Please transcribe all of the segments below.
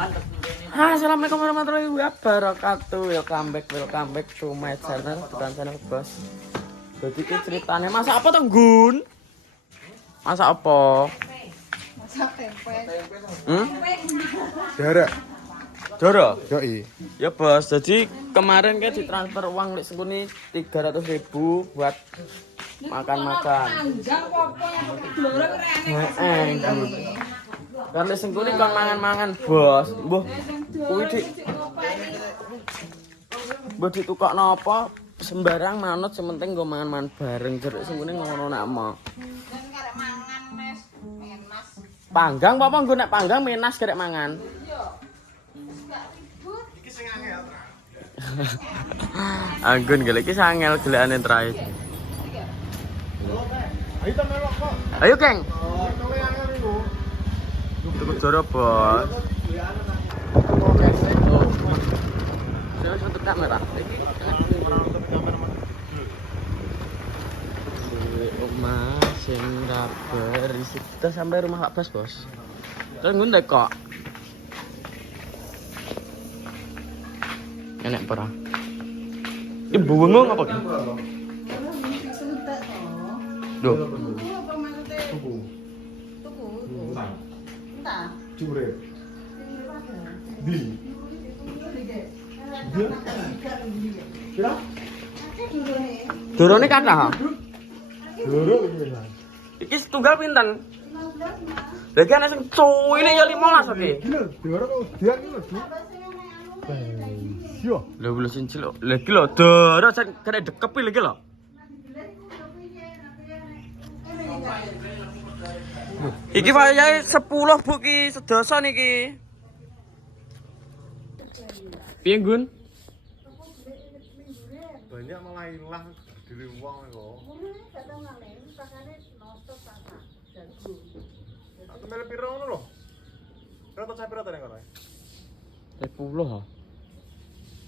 Assalamualaikum warahmatullahi wabarakatuh. Welcome back to my channel, bukan channel bos. Jadi ini ceritanya masak apa toh, Gun? Masak apa? Masak tempe. Dara. Yoi. Ya bos, jadi kemarin kan ditransfer uang lek seguni 300.000 buat makan-makan. Karena seguni kan mangan-mangan bos. Mbuh kuwi ditukokno apa sembarang manut sementing nggo mangan-mangan bareng jeruk seguni ngono nak mo. Panggang apa nggo nek panggang menas kerek mangan. Anggun gelek iki sangel gelekane terakhir. Ayo, Keng. Cukup joro, Bos. Saya tutup kamera. Rumah sing ra berisik. Kita sampai rumah Pak Bos, Bos. Terus ngundek kok. Enak pera. Ibu bengong apa ki? Duh. Tuku. Entah. Jure. Di. Kira? Dorone kathah, ha? Loro iki lah. Iki setunggal pinten? Lagi ana sing cuwine ya 15 oke. Gila, doro kok udian iki lho. Yo. Lha lho sing cilok. Lagi lho doro jan kene dekep iki lho. Iki wayahe 10 Bu ki sedasa niki. Piye, Gun? Banyak malah ilang diri wong kok. Aku mele piro ngono lho. Berapa sampe berapa nek kono? 10 ha.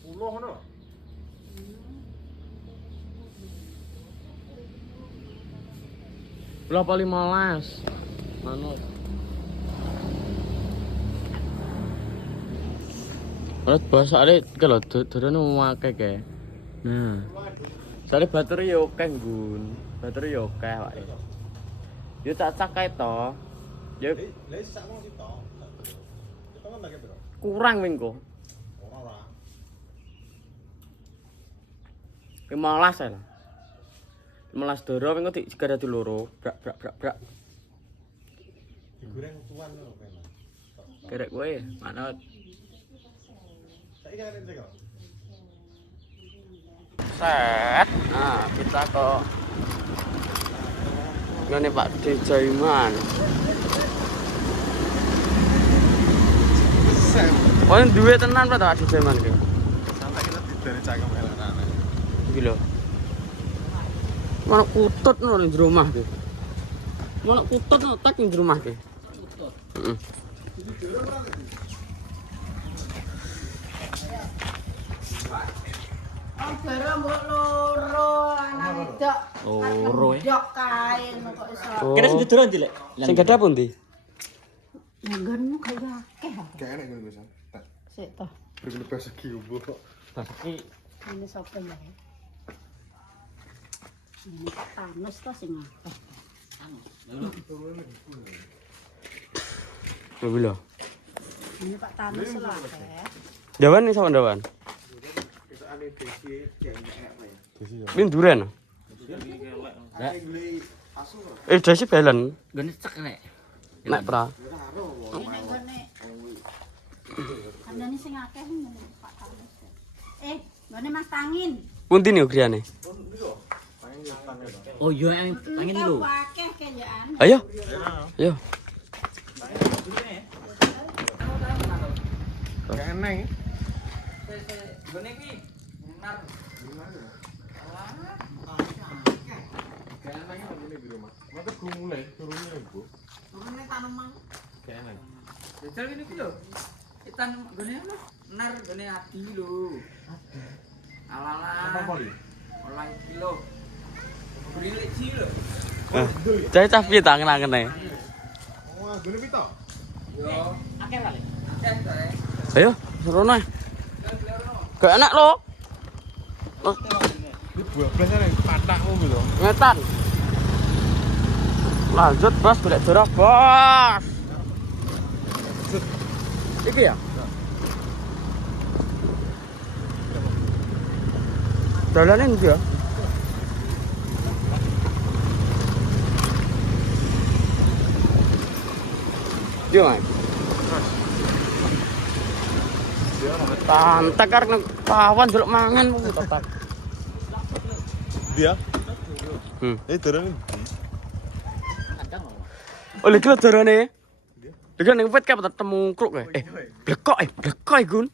10 ngono. Berapa 15? Manut. Terus bahasa ada kalau turun memakai kayak, nah, soalnya baterai yo oke Gun, baterai yo oke pak. Yo tak cakai toh, yo kurang minggu. 15 ya lah. 15 doro minggu tiga ada loro, brak. Digoreng tuan lho kene. Kerek gue, manut. Set, nah kita ke ini Pak Dijaiman. Oh ini duit tenan Pak Dijaiman gitu. Sampai kita dari cangkem elek-elek. Gila. Mana kutut no di rumah gitu. Mana kutut no tak di rumah gitu. Gara mbok loro anak wedok. Loro ya. Wedok kain kok iso. Kira sing didoron ndi, Lek? Sing gadah pundi? Nggonmu kaya akeh. Kayak enak ngono bisa. Sik toh. Berguna persegi ubo kok. Iki Ini sapa ya? Ini Tanus toh sing akeh. lho. Ini Pak Tanus lah akeh. Dawan nih sama dawan. Min duren. Dasi belen. Gane cek nek. Nek pra. Ini gone. Kandane sing akeh ngene Pak Tanus. Gone Mas Tangin. Pundi nih griane? Oh iya angin lho. Akeh kayaan. Ayo. Ayo. Kayak enak. Gone iki nar. Kayak enaknya begini di rumah. Maka gue mulai turunnya ibu. Ngene tanaman. Kayak enak. Jajal ngene iki lho. Itan gone apa? Nar gone adi lho. Alala. Apa poli? 8 kilo. Grilik ji lho. Cai cah piye tak kenang-kenang. Wah, gue pito. Yo, akeh kali. Akeh to. Ayo, serono. Gak enak lo. Ini buah belas nih, patakmu gitu. Ngetan. Lanjut bos, golek dorok bos. Iki ya? Dalane ndi ya? Yo, Mas. Tantek karena pawon jeluk mangan mung tetak. Dia? Turun. Oleh kilo dorone. Dengan ning wit kae ketemu kruk kae. Blekok Gun.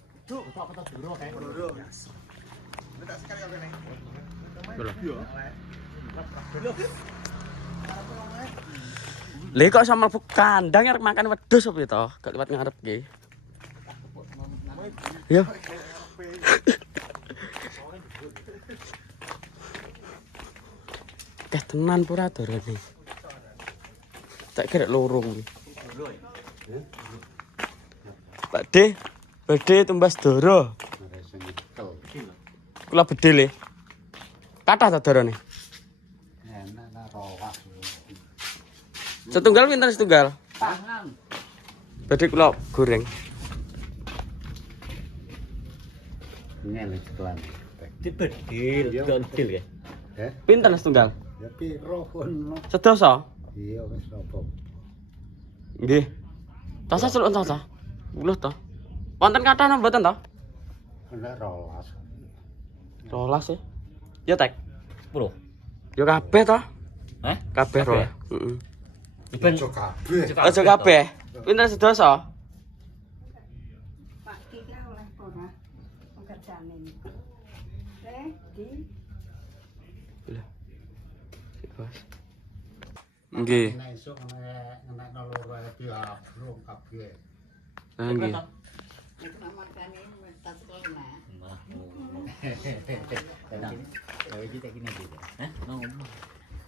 Lha kok sama mlebu kandang arep makan wedhus opo to? Gak liwat ngarep ki. Yo. Tenan pura dorone. Tak kira lorong iki. Pak D, bedhe tumbas doro. Kula bedhe le. Kathah ta dorone? Setunggal pinten setunggal? Bedhe kula goreng. Ngene cekelan. Dibedil, dondil ya. Heh, Pinten setunggal? ya piro pun. Sedoso? Iya wis apa. Nggih. Tasa celuk tasa.Uluh to. Wonten kathah napa mboten to? Ana 12. 12 ya. Ya tek. 10. Ya kabeh to? Heh? Kabeh ro. Heeh. Aja kabeh. Aja kabeh. Pinten sedoso? Pak Kiki oleh ora pekerjaane niku. Di Lha. Sik bos. Nggih. Nek esuk nek loro ya belum kabeh. Lah nggih.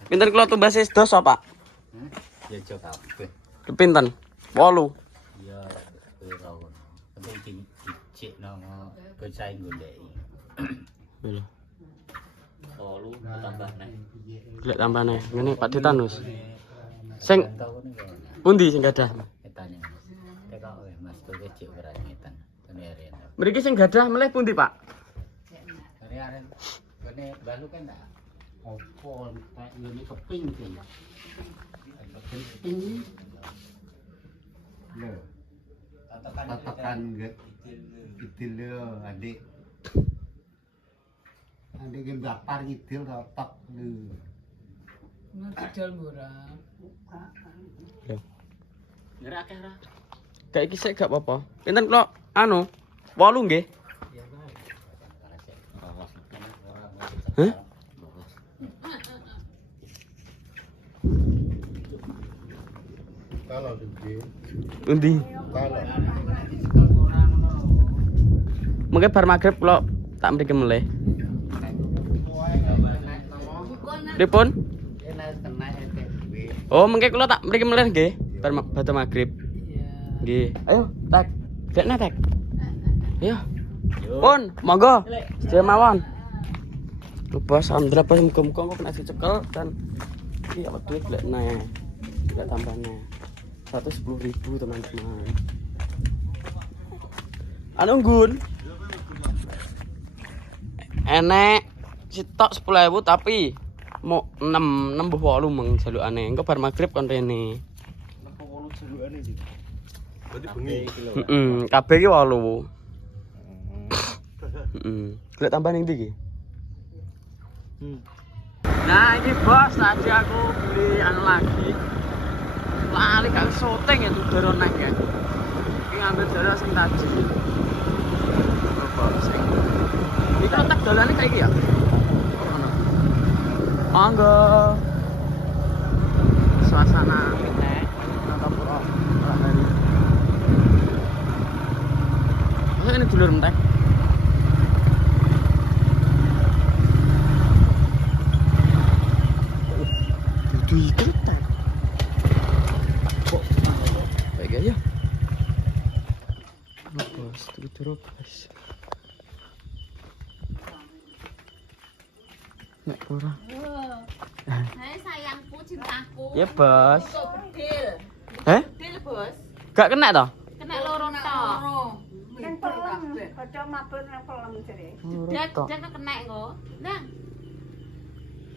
Pinten kula tumbas sedoso, Pak? Ya aja kabeh. Pinten? 8. Ya piro. Penting dicik nang becahe goleki. Lho. 8 tambah nek. Golek tambane. Ngene Pak Ditanus. Sing pundi sing gadah? Etane. Tekok Mas tuh cek ora ngetan. Tene arek. Mriki sing gadah melih pundi, Pak? Arek kene balu kan enggak. Opo tak ngene keping iki. Keping. Lho. Tatakan idil adik. Adik ki bapar idil rotok lho. Kayak iki sik gak apa-apa. Pinten kula anu 8 nggih. Hah? Kalau gede, Pundi? kalau Mengke bar magrib kula tak mriki melih. Pripun? enak tenan duwe. Oh, mengke kula tak mriki melih nggih. Bar batu magrib. Nggih. Ayo, tak. Dekna tak. Ayo. Pun, monggo. Sedaya mawon. Bos Andra pas muga-muga kok kena dicekel dan iki apa duit lek neh. Tidak tambahnya 110.000 teman-teman. Anu Gun. Enek sitok 10.000 tapi mau 6 nembus 8 meng jalukane. Engko bar magrib kon rene. 68 jalukane iki. Berarti bengi. Heeh, kabeh ki 8. Heeh. Golek tambah ning ndi iki? Nah, ini bos, tadi aku beli anu lagi. Lali gak syuting ya tuh dorong naik ya. Ini ngambil dorong sing tadi. Oh, bos. Ini kan tak dolannya kayak gini ya? Monggo. Suasana ini Notapuro. Masa ini dulur mentek? Ikutan. Kok baik aja. Bos. tuku Dorobas. Nek kurang. Hai sayangku, cintaku. Ya, Bos. Bedil. Heh? Bedil, Bos. Gak kena toh? Kena loro tok. Nang pelem, padha mabur nang pelem jere. Dak kena engko. Nang.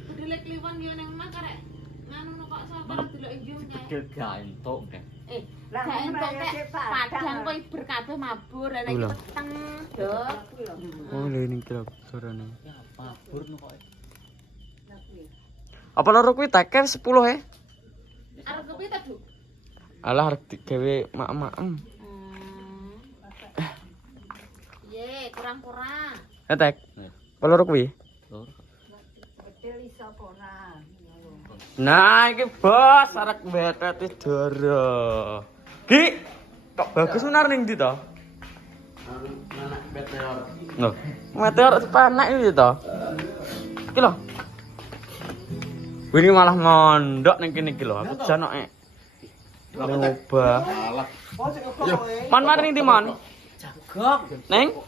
Bedile kliwon yo nang omah karek nganu kok sapa delok njung kae. Gantuk deh. Lah Gak entuk kaya kek padang kowe berkabeh mabur ana iki Ulah. peteng, Dok. Oh, lha ini kira sorone. Ya mabur no kok. Apa loro kuwi teker 10 he? Arep kepiye ta, Bu? Alah arep digawe mak-makem. Ye, kurang-kurang. Tek. Apa loro kuwi? Lur. Bedil iso apa ora. Nah, iki bos arek beteti doro. Ki, kok bagus menar ning ndi to? Anak meteor. Loh, meteor panak iki to. Iki lho. Ini malah mondok ning kene iki lho, aku janoke. Nyoba. Alah. Mon mari ning ndi mon? Jagok. Neng?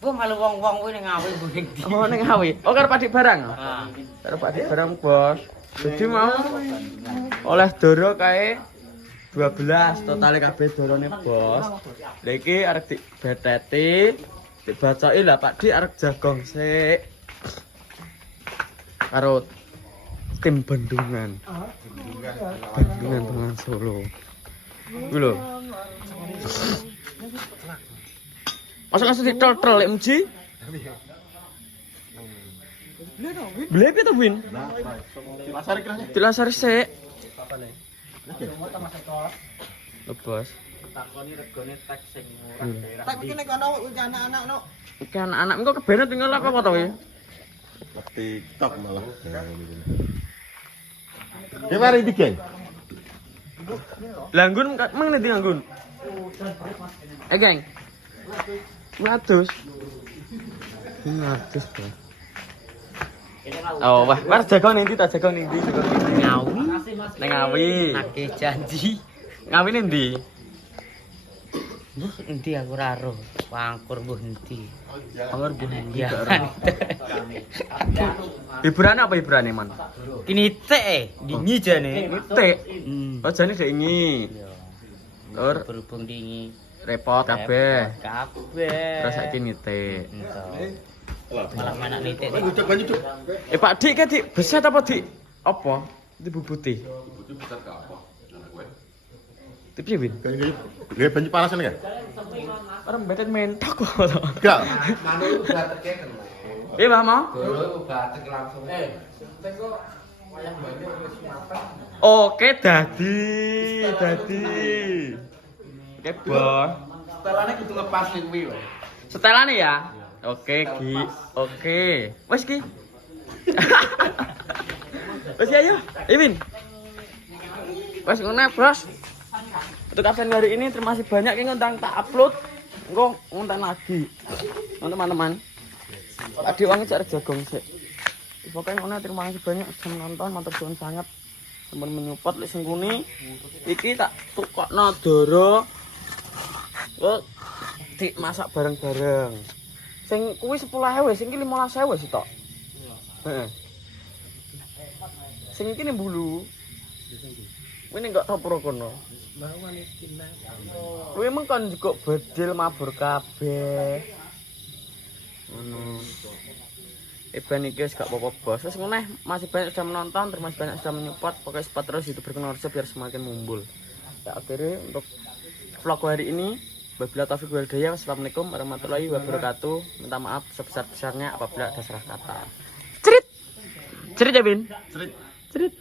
Gua malu wong-wong kuwi ning ngawi buning di. Oh ning Ngawi. Oh karo Padik barang. Ah. Karo Padik barang, Bos. Jadi mau oleh doro kae 12 totale kabeh dorone, Bos. Lah iki arek dibeteti, dibacoki lah Pak Dik arek jagong sik. Karo tim Bendungan. Bendungan Bengawan Solo. Kuwi lho. Masa langsung ditol-tol lek muji? Beli piye to, Win? Pasar kiranya. Dilasar sik. Bos. Takoni regane tek sing Tak kene kono anak-anak no. Iki anak-anak engko kebene tinggal apa to kuwi? TikTok malah. Ya mari iki, Geng. Langgun mengne ndi langgun? Geng. 100. 100, Bos. Oh, wah, war jagong ning ndi ta? Jagong ning ndi? Ngawi. Ning Ngawi. Nake janji. Ngawi ning ndi? Mbuh endi aku ora ero. Wangkur mbuh endi. Angger Bu ning Ya. Hiburan apa hiburane, Man? Kini tek dingi jane. Tik. Hmm. Oh, jane dhek ingi. Tur Berhubung dingi. repot kabeh. Kabeh. Terus saiki nitik. Malah mana nitik. Ucap banyu, Cuk. Pak Dik ke Dik beset apa Dik? Apa? Di bubuti. Butuh besar ke apa? Anak gue. Tapi piye, Win? Gaya banyu panasan ya? Orang beten mentok kok. Enggak. Iya, Mbak mau? Oke, dadi. Oke, Bos. Setelannya kudu ngepas ning kuwi wae. Setelane ya? Oke, Ki. Oke. Wes, Ki. Wes ayo. Win. Wes ngono, Bos. Untuk absen hari ini terima kasih banyak yang ngundang tak upload. Engko ngundang lagi. Teman-teman. Adik wangi cari jagong sik. Pokoknya ngono terima kasih banyak sudah menonton, matur suwun sangat. Temen menyupport lek sing kuni. Iki tak tukokno doro. Dimasak bareng-bareng. Sing kuwi 10.000, sing iki 15.000 sih tok. Heeh. Sing iki ning Bulu. Kuwi ning kok topro kono. Kuwi emang kan juga bedil mabur kabeh. Ngono. Iban iki wis gak apa-apa, Bos. Wis ngono masih banyak sudah menonton, terima kasih banyak sudah menyupport. Pokoknya support terus YouTuber Kenorjo biar semakin mumbul. Ya akhirnya untuk vlog hari ini wabillahi taufiq wal hidayah. Wassalamualaikum warahmatullahi wabarakatuh. Minta maaf sebesar-besarnya apabila ada salah kata. Cerit. Cerit ya, Bin. Cerit.